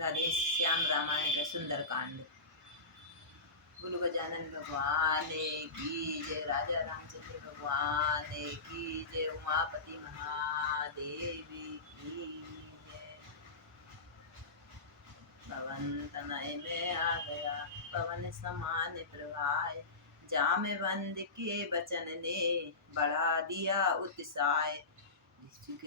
राधे श्याम रामायण का सुंदर कांड। गुरु गजानन भगवान की जय, राजा रामचंद्र भगवान की जय, उमापति महादेवी की जय। पवन तनय में आ गया, पवन समान प्रभाय, जाम बंद के बचन ने बढ़ा दिया उत्साह।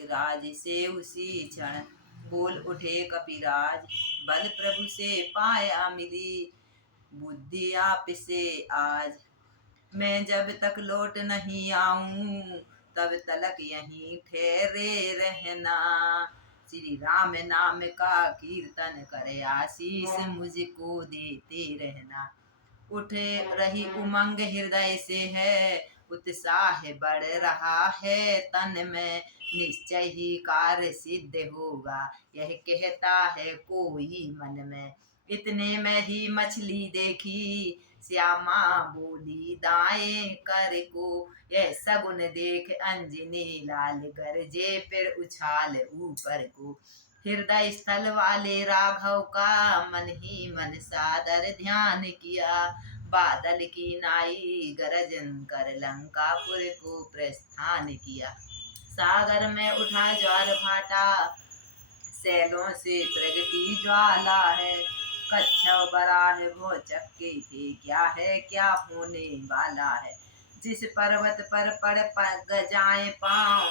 राज से उसी क्षण बोल उठे कपिराज, बल प्रभु से पाया मिली बुद्धि आप से आज। मैं जब तक लौट नहीं आऊं तब तलक यहीं ठहरे रहना, श्री राम नाम का कीर्तन करे आशीष मुझको देते रहना। उठ रही उमंग हृदय से है, उत्साह बढ़ रहा है तन में, निश्चय ही कार्य सिद्ध होगा यह कहता है कोई मन में। इतने में ही मछली देखी, श्यामा बोली दाएं कर को, यह सगुन देख अंजनी लाल गरजे फिर उछाल ऊपर को। हृदय स्थल वाले राघव का मन ही मन सादर ध्यान किया, बादल की नाई गरजन कर लंकापुर को प्रस्थान किया। सागर में उठा ज्वार भाटा, सैलों से प्रगति ज्वाला है, कच्छव बराह वो चक्के थे, क्या है क्या होने वाला है। जिस पर्वत पर पड़ जाए पांव,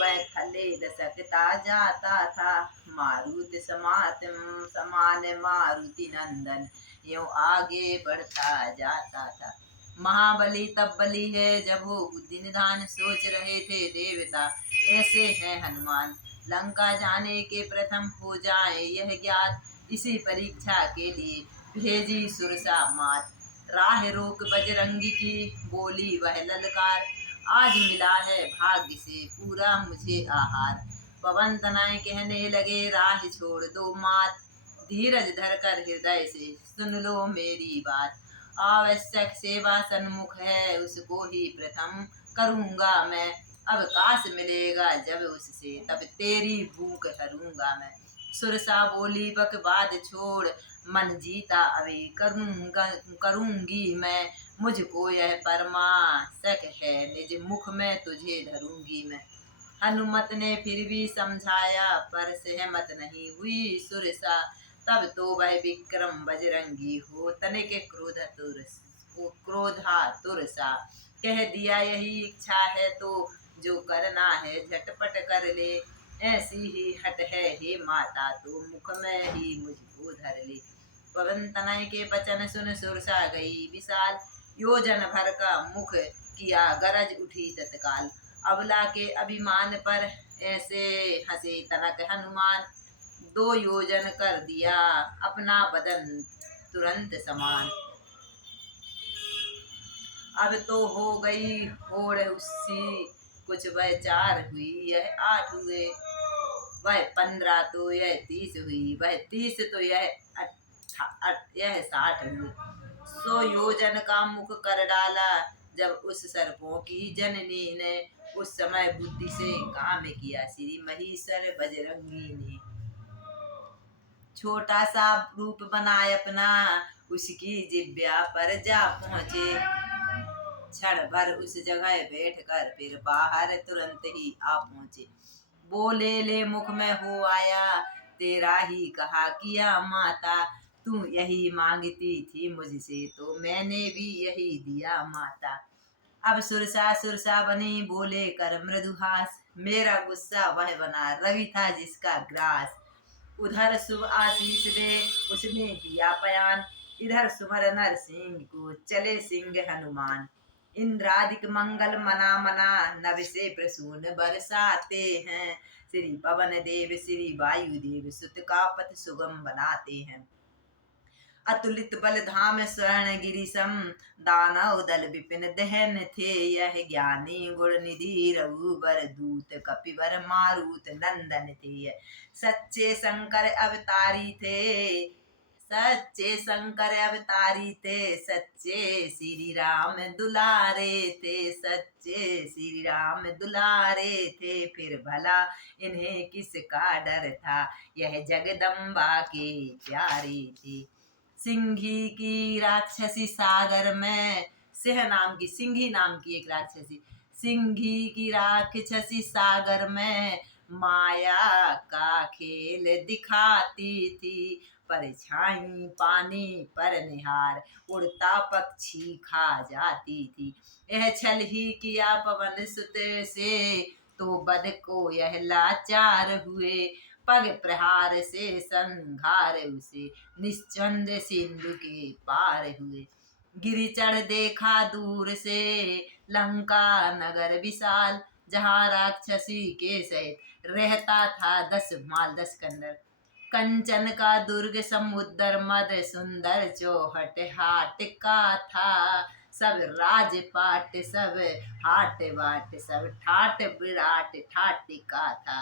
वह थले दसकता जाता था, मारुत समान मारुति नंदन यूं आगे बढ़ता जाता था। महाबली तब बली है जब वो बुद्धि निधान, सोच रहे थे देवता ऐसे है हनुमान। लंका जाने के प्रथम हो जाए यह ज्ञात, इसी परीक्षा के लिए भेजी सुरसा मात। राह रोक बजरंगी की बोली वह ललकार, आज मिला है भाग्य से पूरा मुझे आहार। पवन तनय कहने लगे राह छोड़ दो मात, धीरज धर कर हृदय से सुन लो मेरी बात। आवश्यक सेवा सन्मुख है उसको ही प्रथम करूंगा मैं, अवकाश मिलेगा जब उससे तब तेरी भूख हरूंगा मैं। सुरसा बोली बकवाद छोड़, मन जीता अभी करूंगी मैं, मुझको यह परमा शक है निज मुख में तुझे धरूंगी मैं। हनुमत ने फिर भी समझाया पर सहमत नहीं हुई सुरसा, तब तो वह विक्रम बजरंगी हो तनिक क्रोधातुर सा। कह दिया यही इच्छा है तो जो करना है झटपट कर ले, ऐसी ही हट है हे माता तो मुख में ही मुझको धर ले। पवन तनय के वचन सुन सुरसा गई विशाल, योजन भर का मुख किया गरज उठी तत्काल। अबला के अभिमान पर ऐसे हंसे तनक हनुमान, दो योजन कर दिया अपना बदन तुरंत समान। अब तो हो गई होड़ उससी, कुछ वह 4 हुई यह 8 हुए, वह 15 तो यह 30 हुई, वह 30 तो यह 60 हुई। 100 योजन का मुख कर डाला जब उस सर्पों की जननी ने, उस समय बुद्धि से काम किया श्री महीश्वर बजरंगी ने। छोटा सा रूप बनाए अपना, उसकी जिब्या पर जा पहुँचे, क्षण भर उस जगह बैठ कर फिर बाहर तुरंत ही आ पहुँचे। बोले ले मुख में हो आया, तेरा ही कहा किया माता, तू यही मांगती थी मुझसे तो मैंने भी यही दिया माता। अब सुरसा सुरसा बनी बोले कर मृदुहास, मेरा गुस्सा वह बना रवि था जिसका ग्रास। उधर शुभ आशीष दे उसने दिया बयान, इधर सुमर नर सिंह को चले सिंह हनुमान। इंद्रादिक मंगल मना मना नभ से प्रसून बरसाते हैं, श्री पवन देव श्री वायु देव सुत का पथ सुगम बनाते हैं। अतुलित बल धाम स्वर्ण गिरिशम, दानव दल विपिन दहन थे यह ज्ञानी गुण निधि रघुबर दूत, कपिवर मारुत नंदन थे। सच्चे शंकर अवतारी थे सच्चे शंकर अवतारी थे, सच्चे श्री राम दुलारे थे, सच्चे श्री राम दुलारे थे, फिर भला इन्हें किसका डर था, यह जगदम्बा के प्यारे थे। सिंही की राक्षसी सागर में, सिंही नाम की एक राक्षसी, सिंही की राक्षसी सागर में माया का खेल दिखाती थी। परछाई पानी पर निहार, उड़ता पक्षी खा जाती थी। यह छल ही किया पवन सुत से, तो बद को यह लाचार हुए। पग प्रहार से संघार उसे, निश्चंद सिंधु के पार हुए। गिरि चढ़ देखा दूर से, लंका नगर विशाल, जहाँ राक्षसी के सहित रहता था 10 माल 10 कंदर। कंचन का दुर्ग समुद्र मद सुंदर चौहट हाट का था। सब राजपाट सब हाट बाट, सब ठाट विराट ठाट का था।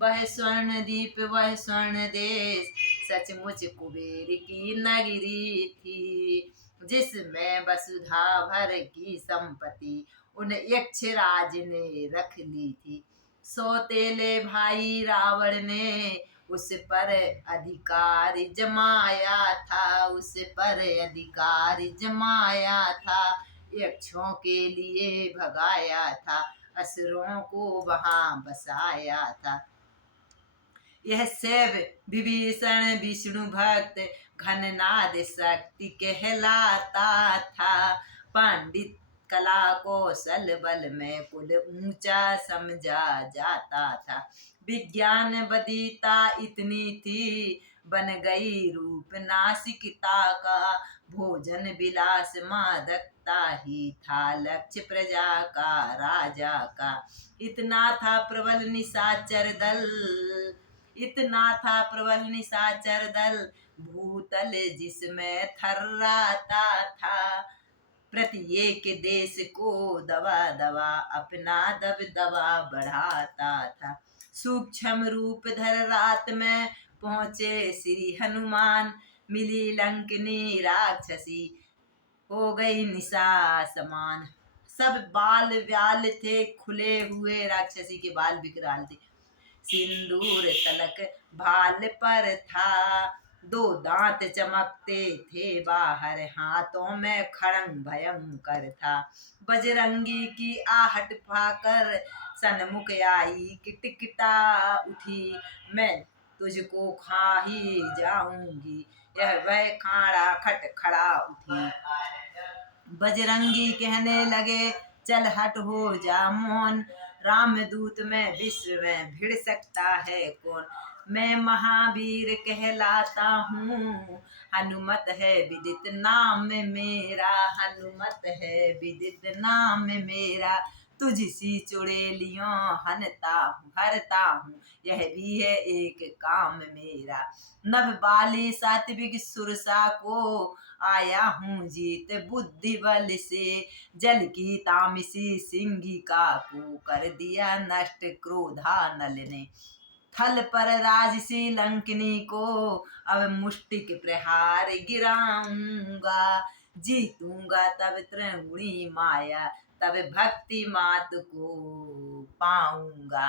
वह स्वर्ण दीप वह स्वर्ण देश, सचमुच कुबेर की नगरी थी। जिसमें वसुधा भर की संपत्ति, उन यक्षराज ने रख ली थी। सौतेले भाई रावण ने उस पर अधिकार जमाया था, उस पर अधिकार जमाया था। यक्षों के लिए भगाया था, असुरों को वहां बसाया था। यह सब विभीषण विष्णु भक्त घननाद शक्ति कहलाता था। पंडित कला कौशल बल में कुल ऊंचा समझा जाता था। विज्ञान बदीता इतनी थी, बन गई रूप नासिकता का। भोजन विलास मादकता ही था, लक्ष्य प्रजा का राजा का। इतना था प्रबल निशाचर दल, इतना था प्रबल निशाचर दल, भूतल जिसमें थर्राता था। प्रत्येक देश को दबा दबा अपना दबदबा बढ़ाता था। सूक्ष्म रूप धर रात में पहुँचे श्री हनुमान, मिली लंकिनी राक्षसी हो गई निशा समान। सब बाल व्याल थे खुले हुए, राक्षसी के बाल विकराल थे। सिंदूर तलक भाल पर था, 2 दांत चमकते थे बाहर, हाथों में खड़ंग भयंकर था। बजरंगी की आहट पाकर सन्मुख आई किटकिटा उठी, मैं तुझको खा ही जाऊंगी, यह वह खाड़ा खट खड़ा उठी। बजरंगी कहने लगे चल हट हो जा मौन, रामदूत में विश्व में भिड़ सकता है कौन। मैं महावीर कहलाता हूँ, हनुमत है विदित नाम मेरा, हनुमत है विदित नाम मेरा। तुझसी चुड़ैलियों हरता हूँ, यह भी है एक काम मेरा। नभ बाली सात्विक सुरसा को आया हूँ जीत बुद्धि बल से, जल की तामसी सिंहिका को कर दिया नष्ट क्रोधा नल ने। थल पर राजसी लंकिनी को अब मुष्टिक प्रहार गिराऊंगा, जीतूंगा तब त्रिगुणी माया, तब भक्ति मात को पाऊंगा।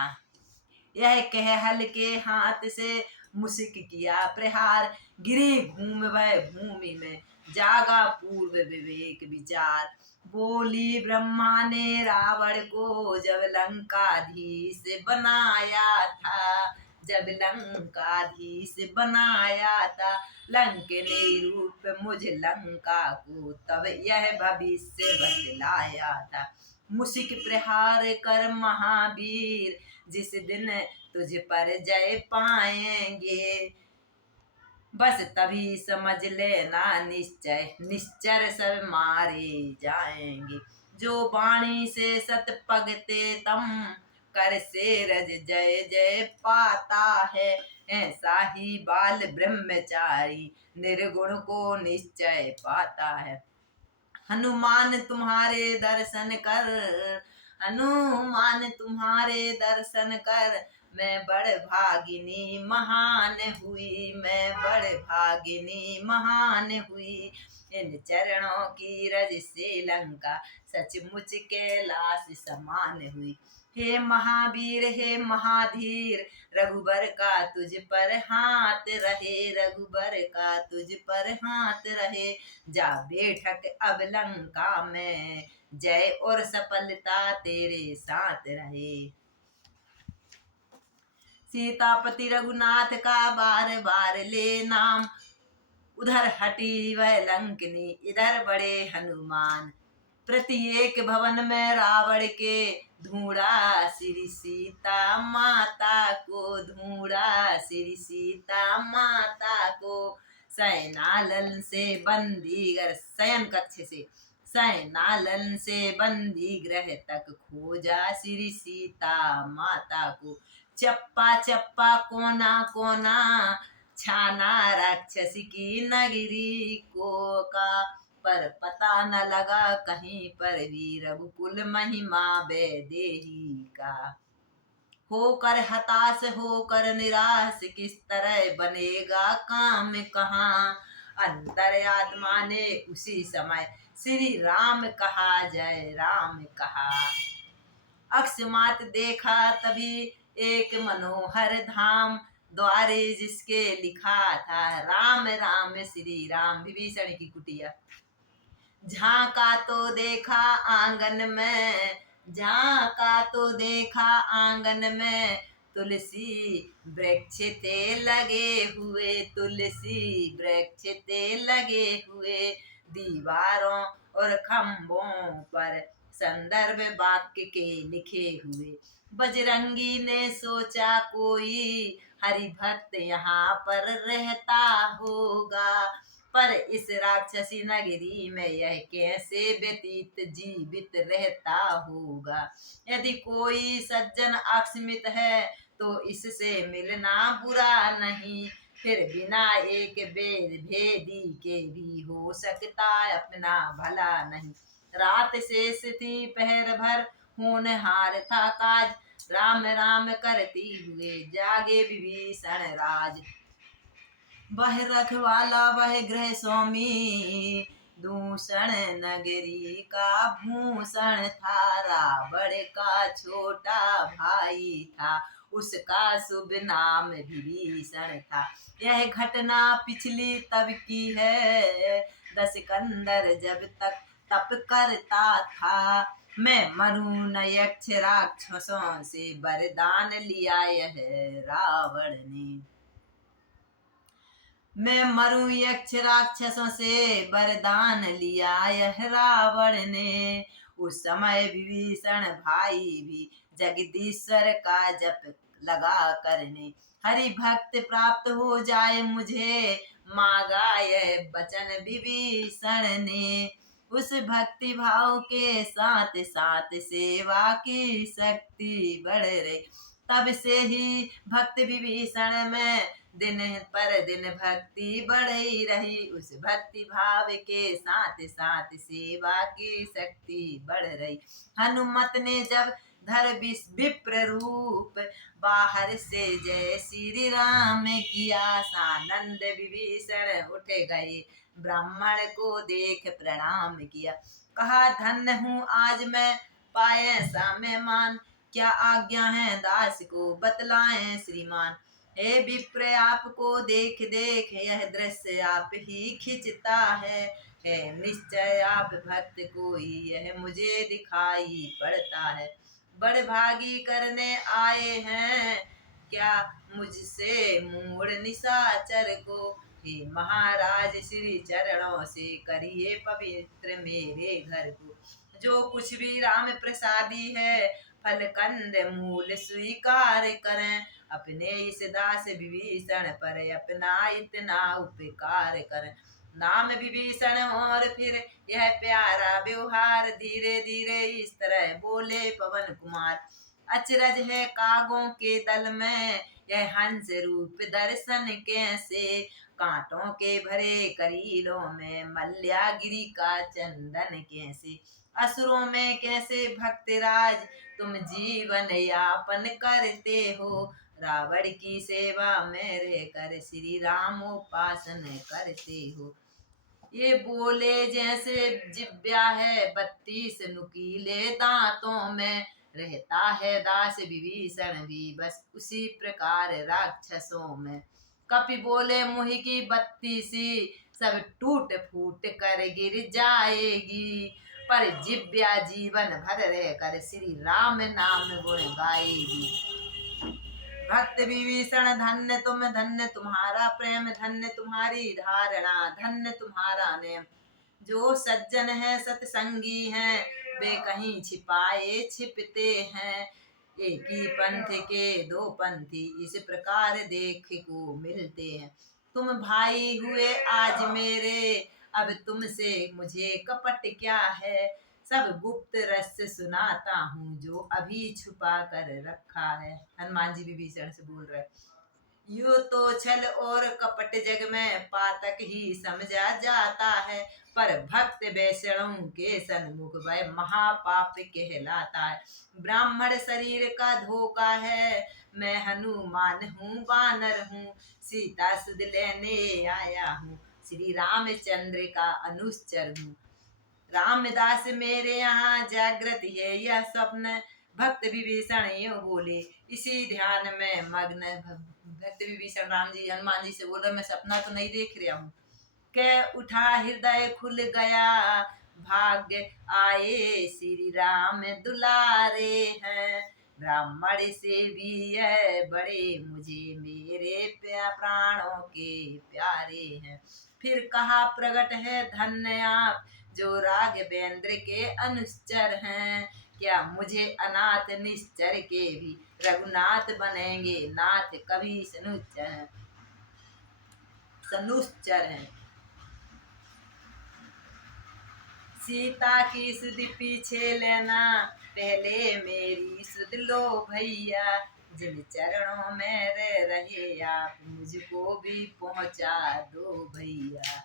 यह कह हल्के हाथ से मुसिक किया प्रहार, गिरी घूम वह भूमि में जागा पूर्व विवेक विचार। बोली ब्रह्मा ने रावण को जब लंकाधीश बनाया था, जब लंकाधीश बनाया था। लंकिनी रूप मुझ लंका को तब यह भविष्य बतलाया था। मुसिक प्रहार कर महावीर, जिस दिन तुझ पर जय पाएंगे, बस तभी समझ लेना निश्चय, निश्चर सब मारे जाएंगे। जो वाणी से सत पगते तम, कर से रज जय जय पाता है। ऐसा ही बाल ब्रह्मचारी निर्गुण को निश्चय पाता है। हनुमान तुम्हारे दर्शन कर, हनुमान तुम्हारे दर्शन कर, मैं बड़ भागिनी महान हुई, मैं बड़ भागिनी महान हुई। इन चरणों की रज से लंका सचमुच कैलाश समान हुई। हे महावीर हे महाधीर, रघुबर का तुझ पर हाथ रहे, रघुबर का तुझ पर हाथ रहे। जा बैठक अब लंका में, जय और सफलता तेरे साथ रहे। सीतापति रघुनाथ का बार बार ले नाम, उधर हटी वह लंकनी इधर बड़े हनुमान। प्रत्येक भवन में रावण के ढूंढा श्री सीता माता को, ढूंढा श्री सीता माता को। शयनालन से बंदी घर, शयन कक्ष से शयनालन से बंदी गृह तक खोजा श्री सीता माता को। चप्पा चप्पा कोना कोना छाना राक्षसी की नगरी को का, पर पता न लगा कहीं पर भी रघुकुल महिमा वैदेही का। होकर हताश होकर निराश किस तरह बनेगा काम कहाँ, अंतर्यात्मा ने उसी समय श्री राम कहा, जय राम कहा। अकस्मात देखा तभी एक मनोहर धाम, द्वारे जिसके लिखा था राम राम श्री राम। विभीषण की कुटिया झांका तो देखा आंगन में, झांका तो देखा आंगन में, तुलसी वृक्ष थे लगे हुए, तुलसी वृक्ष थे लगे हुए। दीवारों और खम्भों पर संदर्भ वाक्य के लिखे हुए। बजरंगी ने सोचा कोई हरि भक्त यहाँ पर रहता होगा, पर इस राक्षसी नगरी में यह कैसे व्यतीत जीवित रहता होगा। यदि कोई सज्जन अकस्मित है तो इससे मिलना बुरा नहीं, फिर बिना एक भेदी के भी हो सकता अपना भला नहीं। रात शेष थी पहर भर होनहार था काज, राम राम करती हुए जागे विभीषण राज। वह रखवाला वह गृह स्वामी, दूषण नगरी का भूषण था। रावण का छोटा भाई था, उसका शुभ नाम विभीषण था। यह घटना पिछली तब की है, दशकंदर जब तक तप करता था। मैं मरूं न यक्ष राक्षसों से वरदान लिया यह रावण ने। मैं मरूं यक्ष राक्षसों से वरदान लिया यह रावण ने। उस समय विभीषण भाई भी जगदीश्वर का जप लगा करने। हरि भक्त प्राप्त हो जाए मुझे, मांगा यह वचन विभीषण ने। उस भक्ति भाव के साथ साथ सेवा की शक्ति बढ़ रही। तब से ही भक्त विभीषण में दिन पर दिन भक्ति बढ़ी रही। उस भक्ति भाव के साथ साथ सेवा की शक्ति बढ़ रही। हनुमत ने जब धर विप्र रूप, बाहर से जय श्री राम किया। सानंद विभीषण उठ गए, ब्राह्मण को देख प्रणाम किया। कहा धन्य हूँ आज मैं पाए ऐसा मेहमान, क्या आज्ञा है दास को बतलाएं श्रीमान। हे विप्र आपको देख देख यह दृश्य आप ही खिंचता है निश्चय आप भक्त कोई यह मुझे दिखाई पड़ता है। बड़भागी करने आए हैं क्या मुझसे मूढ़ निशाचर को। हे महाराज श्री चरणों से करिए पवित्र मेरे घर को। जो कुछ भी राम प्रसादी है फल कंद मूल स्वीकार करें। अपने इस दास विभीषण पर अपना इतना उपकार करें। नाम विभीषण और फिर यह प्यारा व्यवहार, धीरे धीरे इस तरह बोले पवन कुमार। अचरज है कागों के दल में यह हंस रूप दर्शन कैसे। कांटों के भरे करीलों में मल्यागिरी का चंदन कैसे। असुरों में कैसे भक्तराज तुम जीवन यापन करते हो। रावण की सेवा में रहकर श्री राम उपासन करते हो। ये बोले जैसे जिब्या है 32 नुकीले दांतों में, रहता है दास विभीषण भी बस उसी प्रकार राक्षसों में। कपि बोले मुहि की बत्ती सी सब टूट फूट कर गिर जाएगी, पर जिब्या जीवन भर रह कर श्री राम नाम गुण गाएगी। भक्त विभीषण धन्य तुम, धन्य तुम्हारा प्रेम, धन्य तुम्हारी धारणा, धन्य तुम्हारा नेम। जो सज्जन है सत्संगी हैं, वे कहीं छिपाए छिपते हैं। एक ही पंथ के दो पंथी इस प्रकार देख को मिलते हैं। तुम भाई हुए आज मेरे, अब तुमसे मुझे कपट क्या है। सब गुप्त रहस्य सुनाता हूँ जो अभी छुपा कर रखा है। हनुमान जी विभीषण से बोल रहे, यो तो छल और कपट जग में पातक ही समझा जाता है, पर भक्त वैष्णव के सन्मुख वह महापाप कहलाता है। ब्राह्मण शरीर का धोखा है, मैं हनुमान हूँ वानर हूँ, सीता सुध लेने आया हूँ, श्री रामचंद्र का अनुचर हूँ। रामदास मेरे यहाँ जागृत है यह स्वप्न, भक्त विभीषण यूं बोले इसी ध्यान में मग्न। भक्त विभीषण राम जी हनुमान जी से बोल रहे, मैं सपना तो नहीं देख रहा हूँ। कह उठा हृदय खुल गया, भाग्य आए श्री राम दुलारे हैं। ब्राह्मण से भी है बड़े मुझे मेरे प्राणों के प्यारे हैं। फिर कहा प्रगट है धन्य आप जो राघवेंद्र के अनुचर हैं। क्या मुझे अनाथ निश्चर के भी रघुनाथ बनेंगे नाथ कभी सनुश्चर हैं। सीता की सुध पीछे लेना, पहले मेरी सुध लो भैया। जिन चरणों में रह रहे आप मुझको भी पहुंचा दो भैया।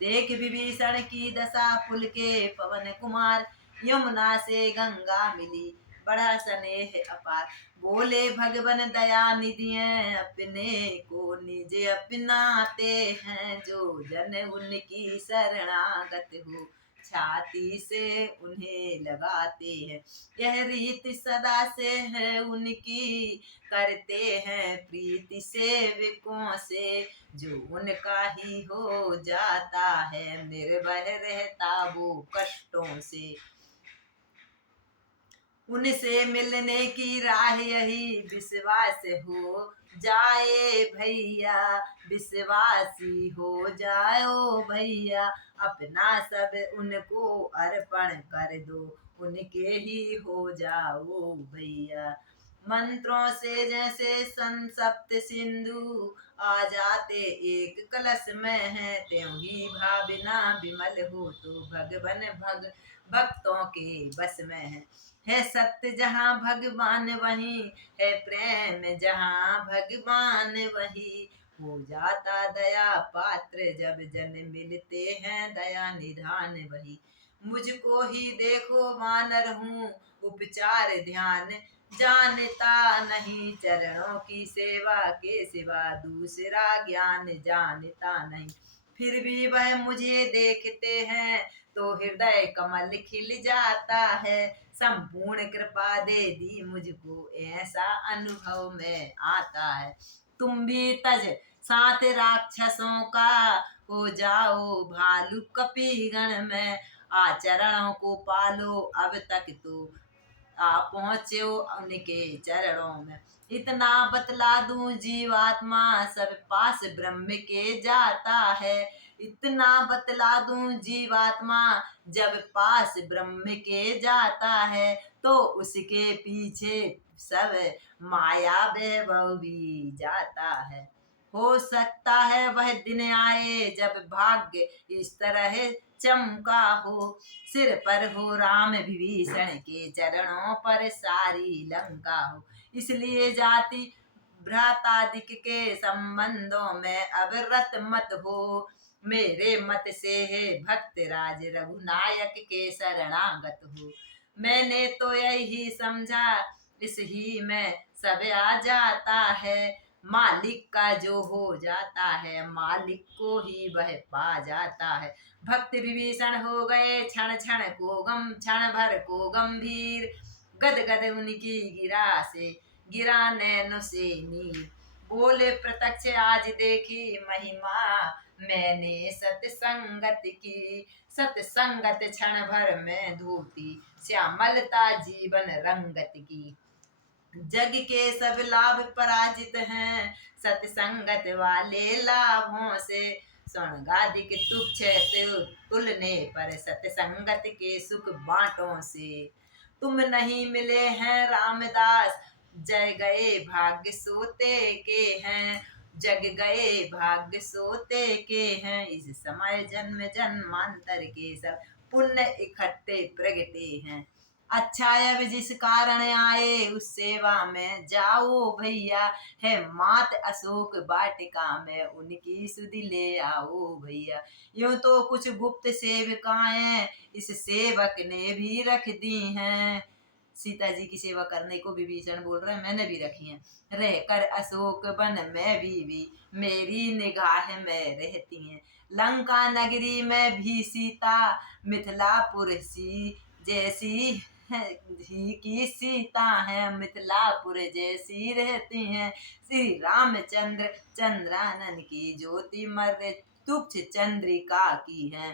देख विभीषण की दशा पुलके पवन कुमार, यमुना से गंगा मिली बड़ा स्नेह अपार। बोले भगवन दया निधिये अपने को निज अपनाते हैं, जो जन उनकी शरणागत हो छाती से उन्हें लगाते हैं। यह रीति सदा से है उनकी, करते हैं प्रीति सेवकों से, जो उनका ही हो जाता है निर्भय रहता वो कष्टों से। उनसे मिलने की राह यही विश्वास हो जाए भैया, विश्वासी हो जाओ भैया। अपना सब उनको अर्पण कर दो, उनके ही हो जाओ भैया। मंत्रों से जैसे संसप्त सिंधु आ जाते एक कलश में है, त्यों ही भावना विमल हो तो भगवन भक्तों के बस में है सत्य जहाँ भगवान वहीं, है प्रेम जहाँ भगवान वही। हो जाता दया पात्र जब जन मिलते हैं दया निधान वही। मुझको ही देखो वानर हूँ उपचार ध्यान जानता नहीं, चरणों की सेवा के सिवा दूसरा ज्ञान जानता नहीं। फिर भी वह मुझे देखते हैं तो हृदय कमल खिल जाता है, संपूर्ण कृपा दे दी मुझको ऐसा अनुभव में आता है। तुम भी तज साथ राक्षसों का हो जाओ भालू कपी गण में, आचरणों को पालो अब तक तो आ पहुँचे उनके चरणों में। इतना बतला दूं जीवात्मा सब पास ब्रह्म के जाता है, इतना बतला दूं जीवात्मा जब पास ब्रह्म के जाता है, तो उसके पीछे सब माया वैभव भी जाता है। हो सकता है वह दिन आए जब भाग्य इस तरह चमका हो, सिर पर हो राम विभीषण के चरणों पर सारी लंका हो। इसलिए जाति भ्रातादिक के संबंधों में अब रत मत हो, मेरे मत से है भक्त राज रघुनायक के शरणागत हो। मैंने तो यही समझा इस ही में सब आ जाता है। मालिक का जो हो जाता है, मालिक को ही वह पा जाता है। भक्त विभीषण हो गए क्षण क्षण को गम, क्षण भर को गंभीर। गद गद उनकी गिरा से गिरा नैन से नीर। बोले प्रत्यक्ष आज देखी महिमा, मैंने सतसंगत की। सतसंगत क्षण भर में धोती, श्यामलता जीवन रंगत की। जग के सब लाभ पराजित हैं, सतसंगत वाले लाभों से। स्वर्गाधिक तुच्छ तुलने पर, सतसंगत के सुख बांटों से। तुम नहीं मिले हैं रामदास, जय गए भाग्य सोते के हैं। जग गए भाग्य सोते के हैं, इस समय जन्म जन्मांतर के सब पुण्य इकट्ठे प्रगटे हैं। अच्छा अब जिस कारण आए उस सेवा में जाओ भैया, है मात अशोक वाटिका में उनकी सुधि ले आओ भैया। यूं तो कुछ गुप्त सेविकाएं इस सेवक ने भी रख दी हैं। सीता जी की सेवा करने को विभीषण बोल रहे हैं, मैंने भी रखी हैं। रहकर अशोक वन में भी मेरी निगाह में रहती हैं। लंका नगरी में भी सीता, मिथिलापुर सी जैसी ही की सीता है, मिथिलापुर जैसी रहती हैं। श्री रामचंद्र चंद्रानन की ज्योति मर तुक्ष चंद्रिका की है।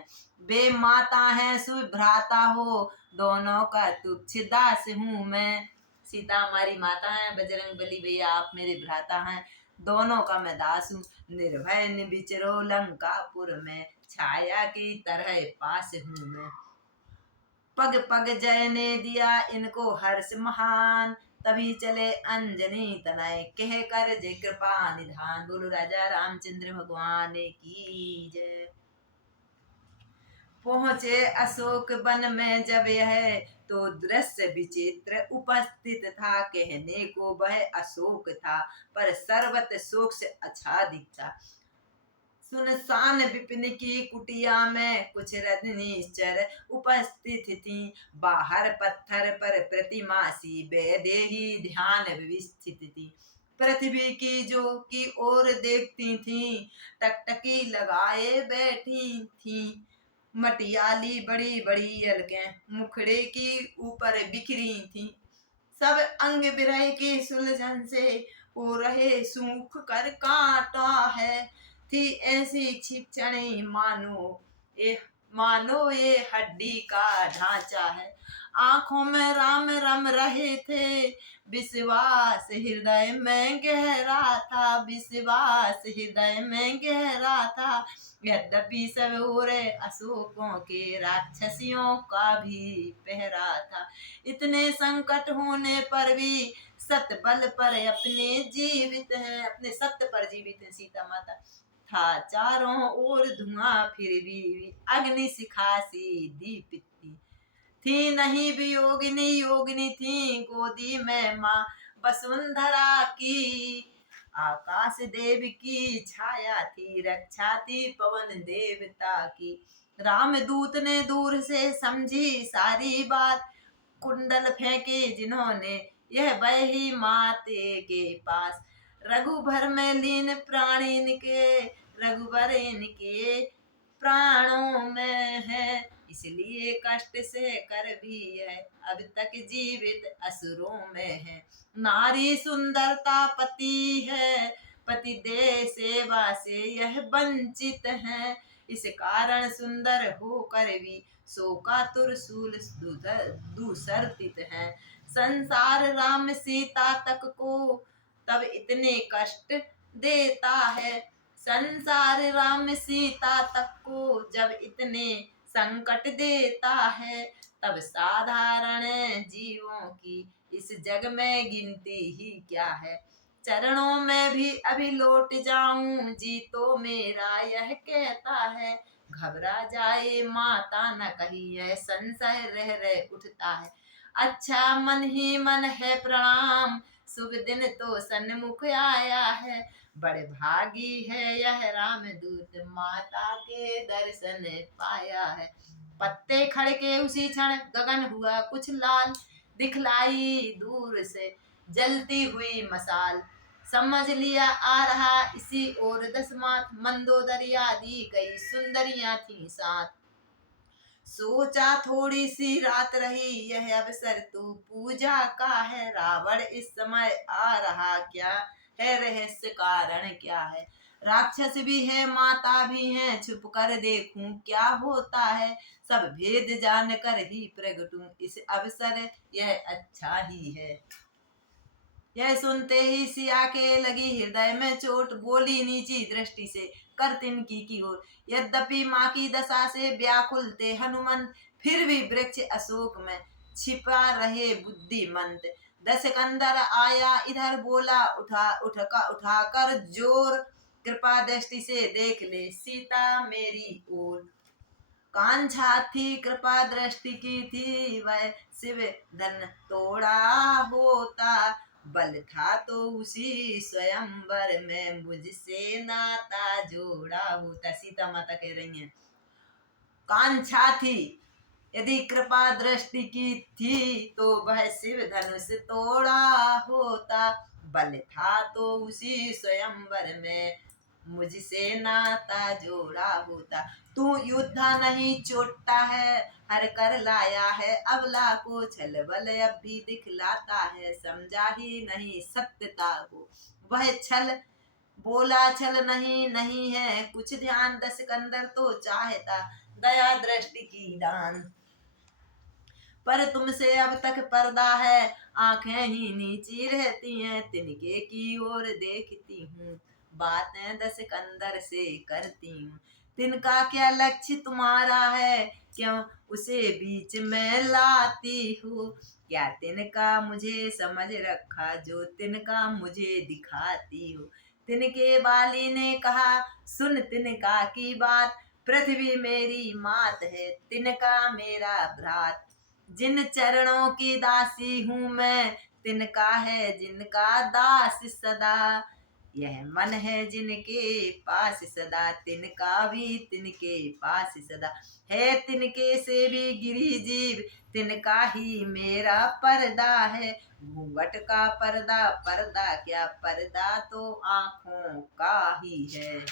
वे माता हैं सुभ्राता हो, दोनों का तुच्छ दास हूँ मैं। सीता हमारी माता है, बजरंग बली भैया आप मेरे भ्राता हैं, दोनों का मैं दास हूँ। निर्भय निबिचरो लंकापुर में, छाया की तरह पास हूँ मैं। पग पग जय ने दिया इनको हर्ष महान, तभी चले अंजनी तनय कह कर जय कृपा निधान। बोलो राजा रामचंद्र भगवान की जय। पहुँचे अशोक वन में जब यह, तो दृश्य विचित्र उपस्थित था। कहने को वह अशोक था, पर सर्वत शोक से आच्छादित था। सुनसान विपिन की कुटिया में कुछ रत्नीश्चर उपस्थित थी। बाहर पत्थर पर प्रतिमा सी वैदेही ध्यान विस्थित थी। पृथ्वी की जो की ओर देखती थी, टकटकी लगाए बैठी थी। मटियाली बड़ी बड़ी अलकें मुखड़े की ऊपर बिखरी थी। सब अंग विरह की सुलझन से हो रहे सूख कर कांटा है। थी ऐसी छिपचणी मानो ये हड्डी का ढांचा है। आंखों में राम रम रहे थे, विश्वास हृदय में गहरा था। विश्वास हृदय में गहरा था। यद्यपि सब और अशोकों के राक्षसियों का भी पहरा था। इतने संकट होने पर भी सत बल पर अपने जीवित हैं, अपने सत्य पर जीवित है सीता माता। था चारों ओर धुआं फिर भी अग्नि शिखा सी दीपित थी। नहीं वियोगिनी योगिनी थी गोदी में माँ वसुंधरा की। आकाश देव की छाया थी, रक्षा थी पवन देवता की। रामदूत ने दूर से समझी सारी बात, कुंडल फेंके जिन्होंने यह वही माते के पास। रघुभर में लीन प्राणी इनके, रघुबर इनके प्राणों में है। इसलिए कष्ट से कर भी है, अब तक जीवित असुरों में है। नारी सुंदरता पति है, पति दे सेवा से यह वंचित है। इस कारण सुंदर होकर भी शोकातुर शूल दूसर्तित है। संसार राम सीता तक को तब इतने कष्ट देता है। संसार राम सीता तक को जब इतने संकट देता है, तब साधारण जीवों की इस जग में गिनती ही क्या है। चरणों में भी अभी लौट जाऊं, जी तो मेरा यह कहता है। घबरा जाए माता न कही है, संशय रह रह उठता है। अच्छा मन ही मन है प्रणाम, शुभ दिन तो सन्मुख आया है। बड़े भागी है यह रामदूत, माता के दर्शन पाया है। पत्ते खड़के उसी क्षण गगन हुआ कुछ लाल, दिखलाई दूर से जलती हुई मसाल। समझ लिया आ रहा इसी ओर दसमात, मंदोदरिया दी गई सुंदरियां थी साथ। सोचा थोड़ी सी रात रही यह अवसर, तू पूजा का है रावण इस समय आ रहा, क्या है रहस्य कारण क्या है। राक्षस भी है माता भी है, छुप कर देखूं क्या होता है, सब भेद जान कर ही प्रगटूं इस अवसर, यह अच्छा ही है। यह सुनते ही सिया के लगी हृदय में चोट, बोली नीची दृष्टि से कर तिनकी की ओर। यद्यपि माँ की दशा से व्याकुल थे हनुमंत, फिर भी वृक्ष अशोक में छिपा रहे बुद्धिमंत। दशकंदर आया इधर बोला उठाकर जोर, कृपा दृष्टि से देख ले सीता मेरी ओर। कांछा थी कृपा दृष्टि की थी वह, शिव धन तोड़ा होता, बल था तो उसी स्वयंवर में मुझसे नाता जोड़ा होता। सीता माता कह रही हैं कांछा थी यदि कृपा दृष्टि की थी तो वह शिव धनुष तोड़ा होता, बल था तो उसी स्वयंवर में मुझसे नाता जोड़ा होता। तू युद्धा नहीं चोटता है हर कर लाया है, अबला को छल बल अब भी दिखलाता है, समझा ही नहीं सत्यता को वह छल, बोला छल नहीं नहीं है कुछ ध्यान, दशकंदर तो चाहता दया दृष्टि की दान। पर तुमसे अब तक पर्दा है, आंखें ही नीची रहती हैं, तिनके की ओर देखती हूँ, बातें दशकंदर से करती हूँ। तिनका क्या लक्ष्य तुम्हारा है, क्यों उसे बीच में लाती हो, क्या तिनका मुझे समझ रखा जो तिनका मुझे दिखाती हो। तिनके बाली ने कहा सुन तिनका की बात, पृथ्वी मेरी मात है तिनका मेरा भ्रात, जिन चरणों की दासी हूँ मैं तिनका है जिनका दास सदा, यह मन है जिनके पास सदा तिनका भी तिनके पास सदा, है तिनके से भी गिरी जीव तिनका ही मेरा पर्दा है, घूंघट का पर्दा पर्दा क्या पर्दा तो आंखों का ही है।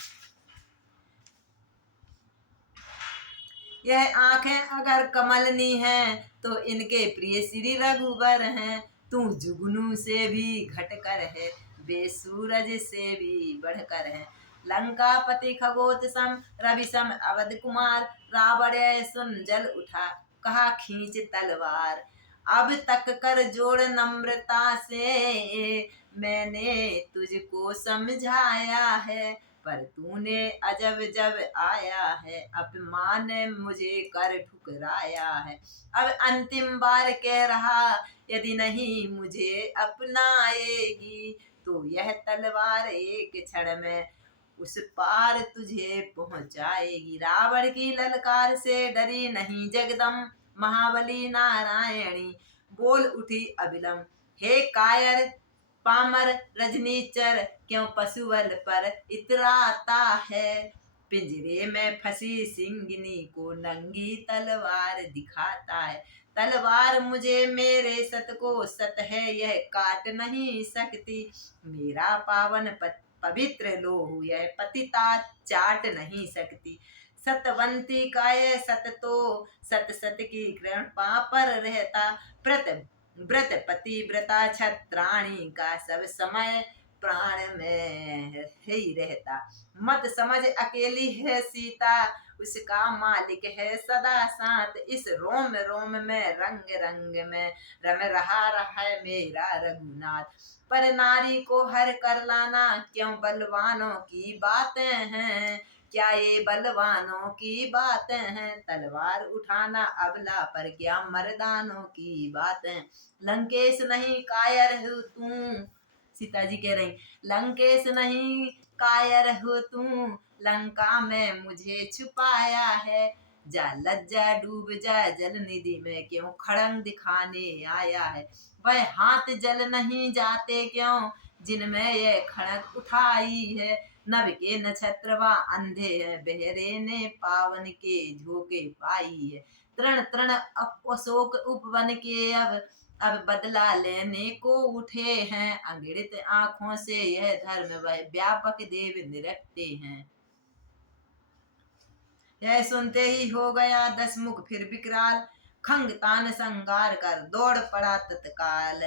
यह आंखें अगर कमलनी हैं तो इनके प्रिय श्री रघुबर हैं, तू जुगनू से भी घटकर है वे सूरज से भी बढ़कर है। लंकापति खगोत सम रवि सम अवध कुमार, रावण सुन जल उठा कहा खींच तलवार, अब तक कर जोड़ नम्रता से मैंने तुझको समझाया है, पर तूने अजब जब आया है अपमान मुझे कर ठुकराया है। अब अंतिम बार कह रहा यदि नहीं मुझे अपनाएगी तो यह तलवार एक क्षण में उस पार तुझे पहुंचाएगी। रावण की ललकार से डरी नहीं जगदम, महाबली नारायणी बोल उठी अविलंब, हे कायर पामर रजनीचर क्यों पशुबल पर इतराता है, पिंजरे में फंसी सिंगिनी को नंगी तलवार दिखाता है। तलवार मुझे मेरे सत को सत है यह काट नहीं सकती, मेरा पावन पवित्र लोहू यह पतिता चाट नहीं सकती। सतवंती का यह सत तो सत सत की कृपा पर रहता, व्रत पति व्रता छत्राणी का सब समय प्राण में ही रहता। मत समझ अकेली है सीता उसका मालिक है सदा साथ, इस रोम रोम में रंग रंग में रम रहा है मेरा रघुनाथ, पर नारी को हर कर लाना क्यों बलवानों की बातें हैं, क्या ये बलवानों की बातें हैं, तलवार उठाना अबला पर क्या मर्दानों की बातें। लंकेश नहीं कायर हो तू, सीता जी कह रही लंकेश नहीं कायर हो तू, लंका में मुझे छुपाया है, जा लज्जा डूब जा जल निधि में क्यों खड़ंग दिखाने आया है, वह हाथ जल नहीं जाते क्यों जिनमें ये खड़क उठाई है, नभ के नक्षत्रवा अंधे है बहरे ने पावन के झोंके पाई है, तृण तृण अशोक उपवन के अब अब बदला लेने को उठे हैं, अंगिड़ित आंखों से यह धर्म वह व्यापक देव निरखते हैं। यह सुनते ही हो गया 10 मुख फिर विकराल, खंग तान संगार कर दौड़ पड़ा तत्काल।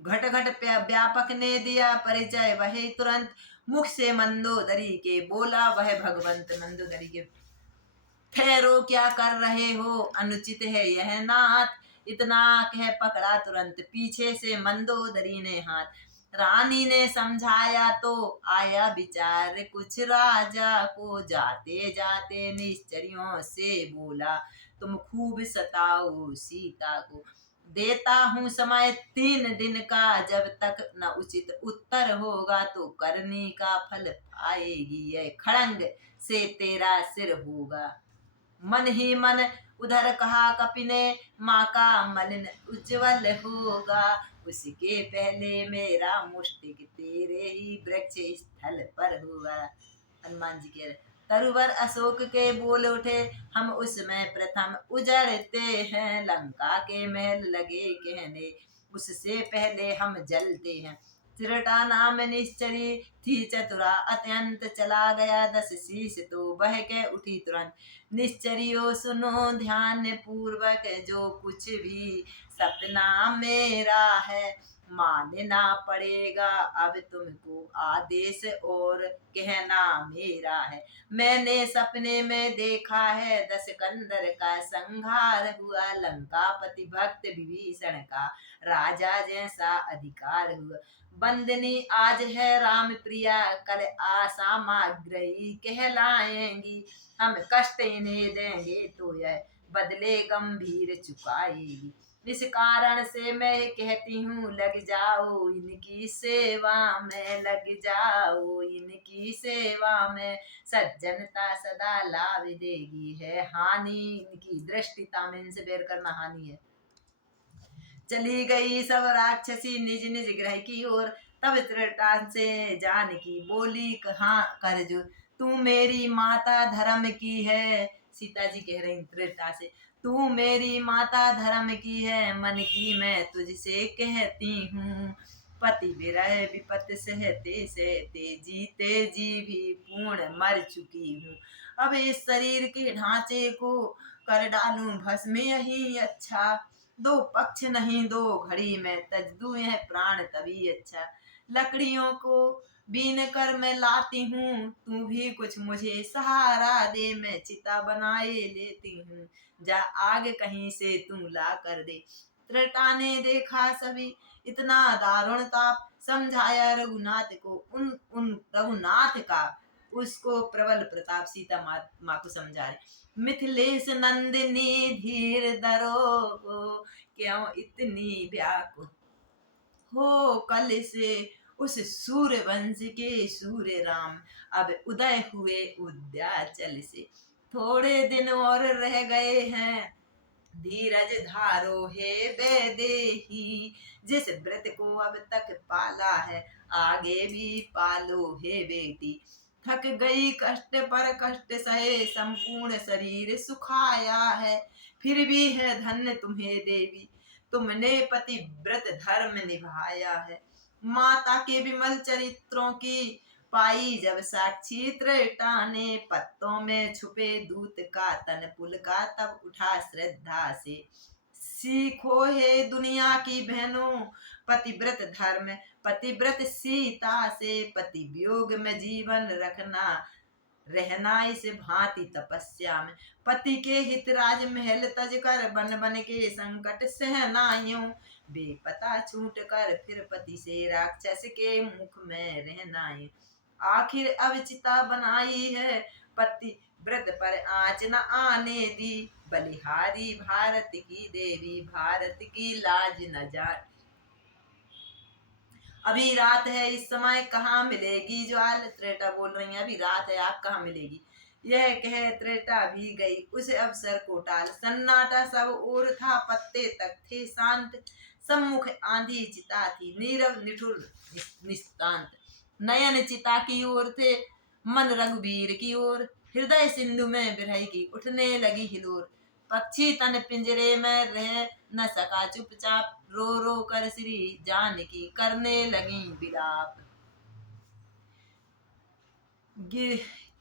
घट घट व्यापक ने दिया परिचय वही तुरंत, मुख से मंदोदरी के बोला वह भगवंत। मंदोदरी के ठहरो क्या कर रहे हो, अनुचित है यह नाथ, इतना कह पकड़ा तुरंत पीछे से मंदोदरी ने हाथ। रानी ने समझाया तो आया विचार कुछ, राजा को जाते जाते निश्चरियों से बोला, तुम खूब सताओ सीता को, देता हूँ समय 3 दिन का, जब तक न उचित उत्तर होगा तो करनी का फल पाएगी, यह खड़ंग से तेरा सिर होगा। मन ही मन उधर कहा कपि ने, माँ का मलिन उज्जवल होगा, उसके पहले मेरा मुष्टिक तेरे ही वृक्ष स्थल पर होगा। हनुमान जी कह रहे तरुवर अशोक के बोल उठे, हम उसमें प्रथम उजड़ते हैं, लंका के महल लगे कहने, उससे पहले हम जलते हैं। त्रिटा नाम निश्चरी थी चतुरा अत्यंत, चला गया 10 शीश तो बह के उठी तुरंत। निश्चरियो सुनो ध्यान पूर्वक, जो कुछ भी सपना मेरा है, मानना पड़ेगा अब तुमको आदेश और कहना मेरा है। मैंने सपने में देखा है 10 कंदर का संहार हुआ, लंकापति भक्त विभीषण का राजा जैसा अधिकार हुआ। बंदनी आज है राम प्रिया, कल आसामाग्रही कहलाएंगी, हम कष्ट इन्हें देंगे तो यह बदले गंभीर चुकाएगी। इस कारण से मैं कहती हूँ लग जाओ इनकी सेवा में, लग जाओ इनकी सेवा में, सज्जनता सदा लाभ देगी, है हानि इनकी दृष्टिता में, इनसे बेर करना हानि है। चली गई सब राक्षसी निज निज गृह की ओर, तब त्रिटा से जानकी बोली कहाँ कर जो, तू मेरी माता धर्म की है। सीता जी कह रही त्रिटा से, तू मेरी माता धर्म की है, मन की मैं तुझसे कहती हूँ, पति विरह विपत सहते सहते जीते जी भी पूर्ण मर चुकी हूँ। अब इस शरीर के ढांचे को कर डालूं भस्म यही अच्छा, 2 पक्ष नहीं 2 घड़ी में तज दूं यह प्राण तभी अच्छा। लकड़ियों को बीन कर मैं लाती हूँ, तू भी कुछ मुझे सहारा दे, मैं चिता बनाए लेती हूँ, जा आग कहीं से तू ला कर दे। त्रिटा ने देखा सभी इतना दारुण ताप, समझाया रघुनाथ को उन रघुनाथ का, उसको प्रबल प्रताप। सीता माँ को समझा रहे, मिथिलेश नंदिनी धीर धरो, क्यों इतनी व्याकुल हो, कल से उस सूर्य वंश के सूर्य राम अब उदय हुए उद्याचल से, थोड़े दिन और रह गए हैं, धीरज धारो हे वैदेही, जिस व्रत को अब तक पाला है आगे भी पालो हे बेटी। थक गई कष्ट पर कष्ट सहे, संपूर्ण शरीर सुखाया है, फिर भी है धन्य तुम्हें देवी, तुमने पतिव्रत धर्म निभाया है। माता के विमल चरित्रों की पाई जब साक्षी त्रिटा ने, पत्तों में छुपे दूत का तन पुल का तब उठा श्रद्धा से। सीखो हे दुनिया की बहनों पतिव्रत धर्म, पतिव्रत सीता से, पति वियोग में जीवन रखना, रहना इस भांति तपस्या में, पति के हित राज महल तज कर, बन बन के संकट सहनाइयों, बेपता छूट कर फिर पति से राक्षस के मुख में रहना। आखिर अब चिता बनाई है, पति व्रत पर आँच न आने दी, बलिहारी भारत की देवी, भारत की लाज न जाए। अभी रात है इस समय कहाँ मिलेगी ज्वाल, त्रेटा बोल रही है अभी रात है आप कहाँ मिलेगी। यह कह त्रेटा भी गई उस अवसर को टाल, सन्नाटा सब ओर था पत्ते तक थे शांत, सम्मुख आंधी चिता थी नीरव निठुर निस्तांत, नयन चिता की ओर थे मन रघुवीर की ओर, हृदय सिंधु में बिरह की उठने लगी हिलोर, पक्षी तन पिंजरे में रह न सका चुपचाप, रो रो कर श्री जानकी करने लगी विलाप।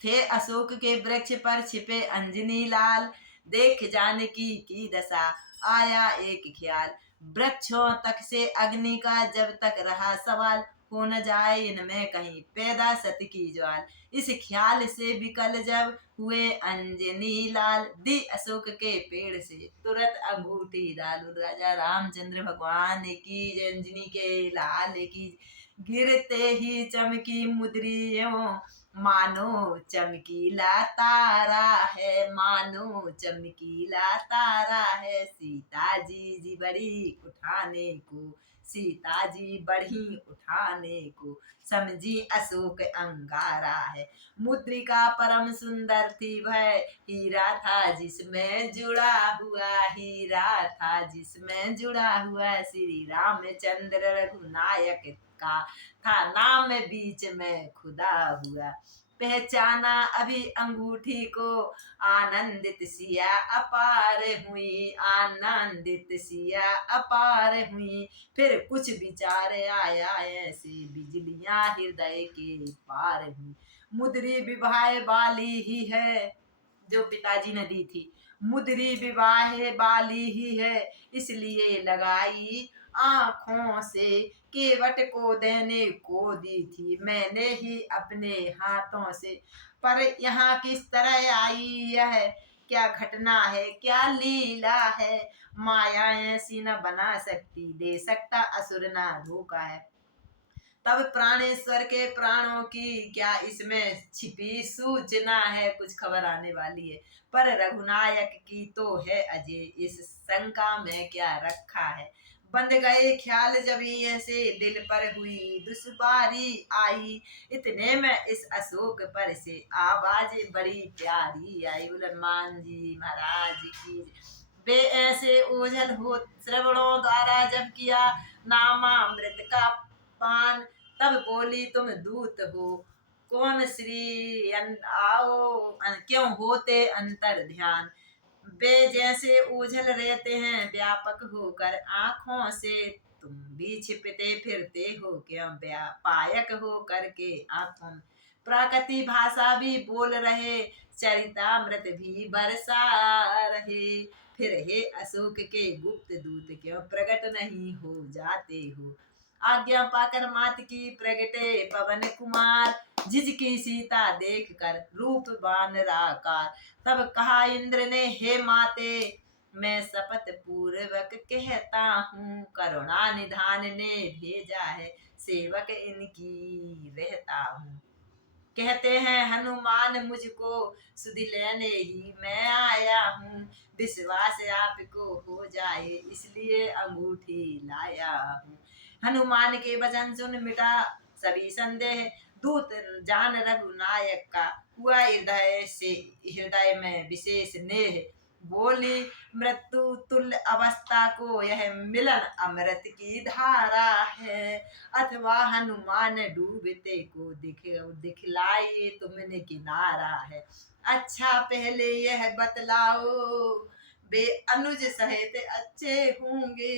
थे अशोक के वृक्ष पर छिपे अंजनी लाल, देख जानकी की दशा आया एक ख्याल। वृक्षों तक से अग्नि का जब तक रहा सवाल, हो न जाए इनमें कहीं पैदा सत की ज्वाल। इस ख्याल से विकल जब हुए अंजनी लाल, दी अशोक के पेड़ से तुरंत अंगूठी डाल। राजा रामचंद्र भगवान की जय, अंजनी के लाल की। गिरते ही चमकी मुद्रियों, मानो चमकीला तारा है, मानो चमकीला तारा है। सीता जी बड़ी उठाने को, सीता जी बढ़ी उठाने को, समझी अशोक अंगारा है। मुद्रिका परम सुंदर थी वह, हीरा था जिसमें जुड़ा हुआ, हीरा था जिसमें जुड़ा हुआ। श्री रामचंद्र रघुनायक का था नाम बीच में खुदा हुआ। पहचाना अभी अंगूठी को, आनंदित सिया अपार हुई, आनंदित सिया अपार हुई। फिर कुछ विचार आया ऐसे, बिजलियां हृदय के पार हुई। मुद्री विवाह वाली ही है, जो पिताजी ने दी थी, मुद्री विवाह वाली ही है, इसलिए लगाई आंखों से, केवट को देने को दी थी मैंने ही अपने हाथों से। पर यहाँ किस तरह आई यह, क्या घटना है क्या लीला है, माया ऐसी न बना सकती, दे सकता असुर ना धोखा है। तब प्राणेश्वर के प्राणों की क्या इसमें छिपी सूचना है, कुछ खबर आने वाली है। पर रघुनायक की तो है अजय, इस शंका में क्या रखा है। बंध गए ख्याल जब ऐसे दिल पर हुई दुश्वारी आई, इतने में इस अशोक पर से आवाज बड़ी प्यारी आई। हनुमान जी महाराज की। वे ऐसे ओझल हो श्रवणों द्वारा जब किया नामामृत का पान, तब बोली तुम दूत हो कौन श्री आओ, क्यों होते अंतर ध्यान। वे जैसे ओझल रहते हैं व्यापक होकर आँखों से, तुम भी छिपते फिरते हो क्यों व्यापायक हो करके आँखों में। प्राकृति भाषा भी बोल रहे, चरितामृत भी बरसा रहे। फिर हे अशोक के गुप्त दूत क्यों प्रकट नहीं हो जाते हो। आज्ञा पाकर मात की प्रगटे पवन कुमार, झिझकी सीता देख कर रूपवान राकार। तब कहा इंद्र ने हे माते, मैं शपथ पूर्वक कहता हूँ, करुणा निधान ने भेजा है, सेवक इनकी रहता हूँ। कहते हैं हनुमान मुझको, सुधि लेने ही मैं आया हूँ। विश्वास आपको हो जाए इसलिए अंगूठी लाया हूँ। हनुमान के वचन सुन मिटा सभी संदेह, दूत जान रघुनायक का हुआ हृदय में विशेष नेह। बोली मृत्यु तुल्य अवस्था को यह मिलन अमृत की धारा है, अथवा हनुमान डूबते को दिखलाए तुमने किनारा है। अच्छा पहले यह बतलाओ, वे अनुज सहित अच्छे होंगे,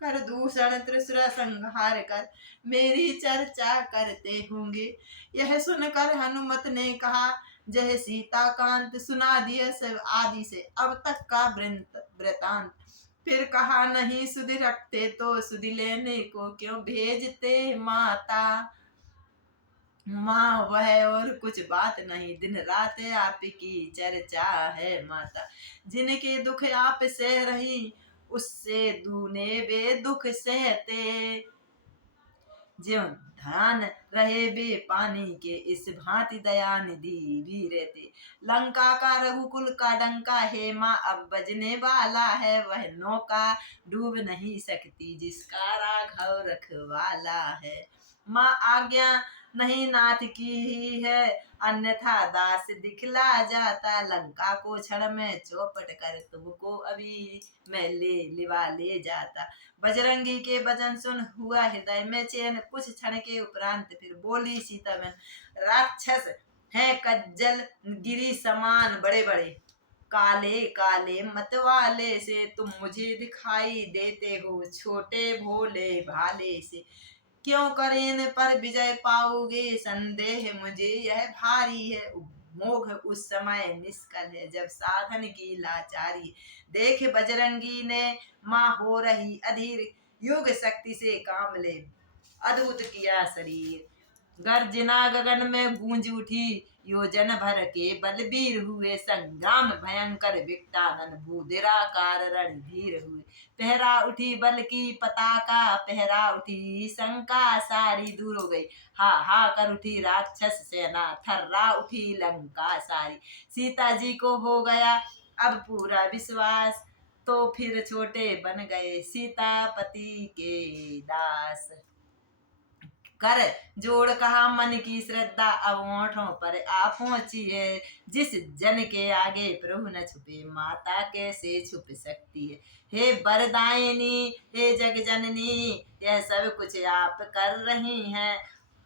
कर दूषण त्रिशुर संहार कर मेरी चर्चा करते होंगे। यह सुनकर हनुमत ने कहा, जय सीता कांत सुना दिया सब आदि से अब तक का वृतांत। फिर कहा नहीं सुधि रखते तो सुधि लेने को क्यों भेजते माता। माँ वह और कुछ बात नहीं, दिन रात आपकी चर्चा है माता। जिनके दुख आप सह रही, उससे दूने वे दुख सहते। ज्यों ध्यान रहे वे पानी के, इस भांति दया निधि भी रहते। लंका का रघुकुल का डंका है माँ, अब बजने वाला है वह नौका, डूब नहीं सकती जिसका राघव रखवाला है। माँ आज्ञा नहीं नाथ की ही है, अन्यथा दास दिखला जाता। लंका को क्षण में चौपट कर तुमको अभी मैं ले जाता। बजरंगी के वचन सुन हुआ हृदय में चैन, कुछ क्षण के उपरांत फिर बोली सीता बहन, राक्षस हैं कज्जल गिरी समान बड़े बड़े, काले काले मत वाले से तुम मुझे दिखाई देते हो, छोटे भोले भाले से क्यों करें पर विजय पाओगे, संदेह मुझे यह भारी है। मोघ उस समय निष्कल है, जब साधन की लाचारी। देख बजरंगी ने माँ हो रही अधीर, योग शक्ति से काम ले अद्भुत किया शरीर। गर्जना गगन में गूंज उठी, योजन भर के बलबीर हुए, संग्राम भयंकर विकटानन, भूदिराकार रणधीर हुए। पहरा उठी बल की पताका, पहरा उठी शंका सारी दूर हो गई। हा हा कर उठी राक्षस सेना, थर्रा उठी लंका सारी। सीता जी को हो गया अब पूरा विश्वास, तो फिर छोटे बन गए सीतापति के दास। कर जोड़ कहा मन की श्रद्धा, अब ओंठों पर आ पहुंची है। जिस जन के आगे प्रभु न छुपे, माता कैसे छुप सकती है। हे वरदायिनी हे जग जननी, यह सब कुछ आप कर रही हैं।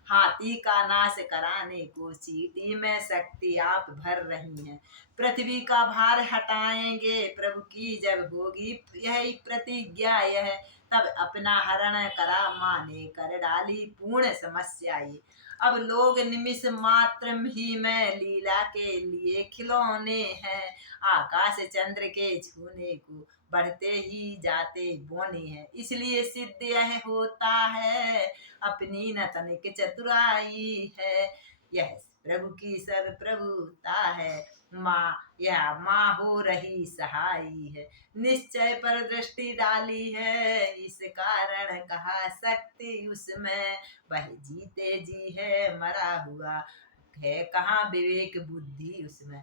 हाथी का नाश कराने को चींटी में शक्ति आप भर रही हैं। पृथ्वी का भार हटाएंगे प्रभु की जब होगी यही प्रतिज्ञा, यह तब अपना हरण करा माँ ने कर डाली पूर्ण समस्या ये। अब लोग निमिष मात्र ही में लीला के लिए खिलौने हैं, आकाश चंद्र के छूने को बढ़ते ही जाते बोने हैं। इसलिए सिद्ध यह होता है अपनी न तनिक चतुराई है, यह प्रभु की सब प्रभुता है। माँ यह माँ हो रही सहाई है, निश्चय पर दृष्टि डाली है, इस कारण कहा शक्ति उसमें, वह जीते जी है मरा हुआ है कहाँ विवेक बुद्धि उसमें।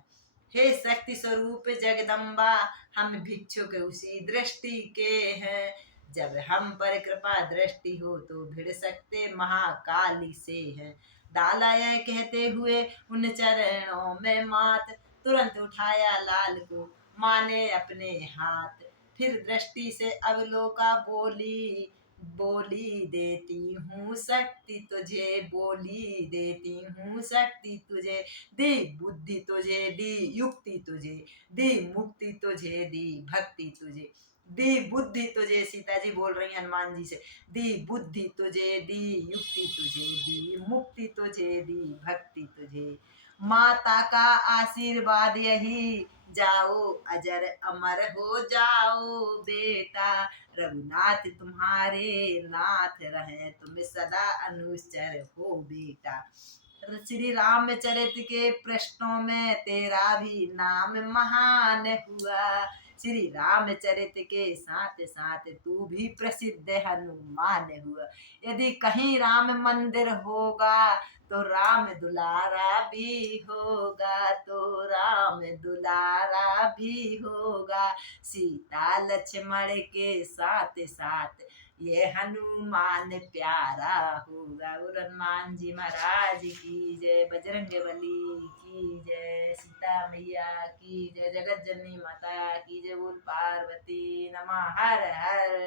हे शक्ति स्वरूप जगदम्बा, हम भिक्षुक उसी दृष्टि के हैं, जब हम पर कृपा दृष्टि हो तो भिड़ सकते महाकाली से हैं। डाला यह कहते हुए उन चरणों में मात, तुरंत उठाया लाल को माँ ने अपने हाथ। फिर दृष्टि से अवलोका बोली, बोली देती हूँ शक्ति तुझे, बोली देती हूँ शक्ति तुझे, दी बुद्धि तुझे, दी युक्ति तुझे, दी मुक्ति तुझे, दी भक्ति तुझे, दी बुद्धि तुझे। सीता जी बोल रही हनुमान जी से, दी बुद्धि तुझे, दी युक्ति तुझे, दी मुक्ति तुझे, दी भक्ति तुझे। माता का आशीर्वाद यही, जाओ अजर अमर हो जाओ बेटा, रघुनाथ तुम्हारे नाथ रहे तुम सदा अनुचर हो बेटा। श्री रामचरित के प्रश्नों में तेरा भी नाम महान हुआ, श्री रामचरित के साथ साथ तू भी प्रसिद्ध हनुमान हुआ। यदि कहीं राम मंदिर होगा तो राम दुलारा भी होगा, तो राम दुलारा भी होगा। सीता लक्ष्मण के साथ साथ ये हनुमान प्यारा होगा। बोलो हनुमान जी महाराज की जय, बजरंग बली की जय, सीता मैया की जय, जगत जननी माता की जय, बोल पार्वती नमः। हर हर